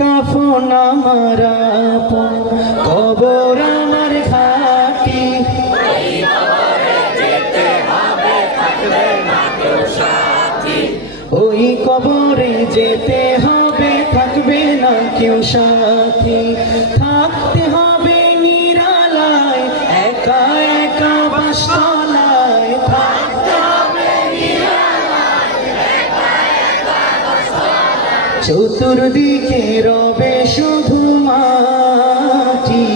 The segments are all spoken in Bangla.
কাফন আমার আপন, কবর আমার ঘাটি। ওই কবরে যেতে হবে, থাকবে না কেউ সাথী। থাকতে হবে নিরালায়, একা একা বাসতলায়। চতুর্দিকে রবে শুধু মাটি,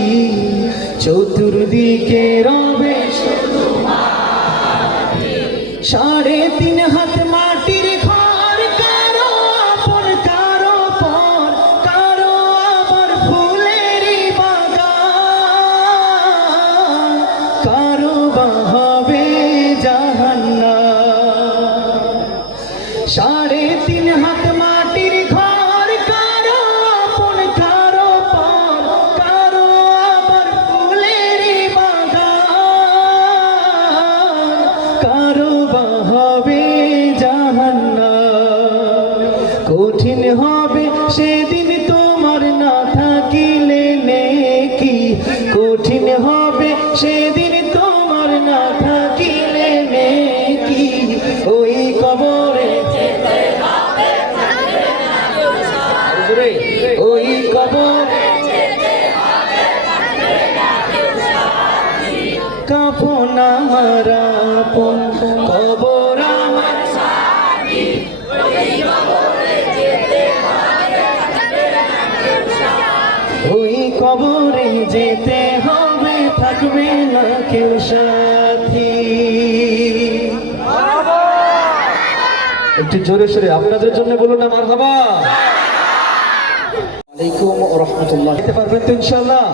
চতুর্দিকে রবে শুধু মাটি। 3.5 হাত মাটির ঘর, কারো আপন কারো পর, কারো আবার ফুলেরই বাগান, কারো বা হবে জাহান্নাম। 3.5 হাত মাটির ঘর, কারো আপন কারো পর, কারো আবার ফুলেরই বাগান, কারো বা হবে জাহান্নাম। কঠিন হবে সেদিন তোমার না থাকিলে নেকি, কঠিন হবে সেদিন তোমার না থাকিলে নেকি। ওই কবরে ওই কবরে কাফন আমার আপন, কবর আমার সাথী। ওই কবরে যেতে হবে, থাকবে না কেউ সাথী। একটু জোরে সোরে আপনাদের জন্য বলুন না মারহাবা। আলাইকুম ওয়া রাহমাতুল্লাহ। যেতে পারবেন তো ইনশাআল্লাহ?